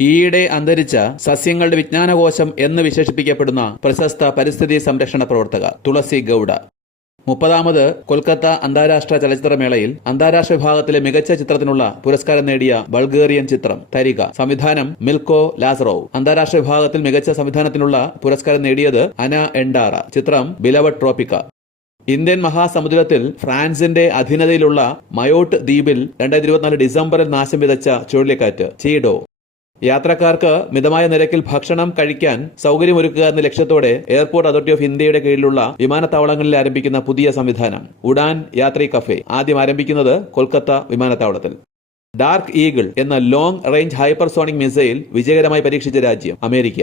ഈയിടെ അന്തരിച്ച സസ്യങ്ങളുടെ വിജ്ഞാനകോശം എന്ന് വിശേഷിപ്പിക്കപ്പെടുന്ന പ്രശസ്ത പരിസ്ഥിതി സംരക്ഷണ പ്രവർത്തക തുളസി ഗൌഡ. മുപ്പതാമത് കൊൽക്കത്ത അന്താരാഷ്ട്ര ചലച്ചിത്രമേളയിൽ അന്താരാഷ്ട്ര വിഭാഗത്തിലെ മികച്ച ചിത്രത്തിനുള്ള പുരസ്കാരം നേടിയ ബൾഗേറിയൻ ചിത്രം തരിക. സംവിധാനം മിൽക്കോ ലാസറോവ് അന്താരാഷ്ട്ര വിഭാഗത്തിൽ മികച്ച സംവിധാനത്തിനുള്ള പുരസ്കാരം നേടിയത് അന എൻഡാറ. ചിത്രം ബിലവ ട്രോപ്പിക്ക ഇന്ത്യൻ മഹാസമുദ്രത്തിൽ ഫ്രാൻസിന്റെ അധീനതയിലുള്ള മയോട്ട് ദ്വീപിൽ രണ്ടായിരത്തി ഇരുപത്തിനാല് ഡിസംബറിൽ നാശം വിതച്ച ചുഴലിക്കാറ്റ്. ചീഡോ. യാത്രക്കാർക്ക് മിതമായ നിരക്കിൽ ഭക്ഷണം കഴിക്കാൻ സൗകര്യമൊരുക്കുക എന്ന ലക്ഷ്യത്തോടെ എയർപോർട്ട് അതോറിറ്റി ഓഫ് ഇന്ത്യയുടെ കീഴിലുള്ള വിമാനത്താവളങ്ങളിൽ ആരംഭിക്കുന്ന പുതിയ സംവിധാനം ഉഡാൻ യാത്രി കഫേ. ആദ്യം ആരംഭിക്കുന്നത് കൊൽക്കത്ത വിമാനത്താവളത്തിൽ. ഡാർക്ക് ഈഗിൾ എന്ന ലോങ് റേഞ്ച് ഹൈപ്പർസോണിക് മിസൈൽ വിജയകരമായി പരീക്ഷിച്ച രാജ്യം അമേരിക്ക.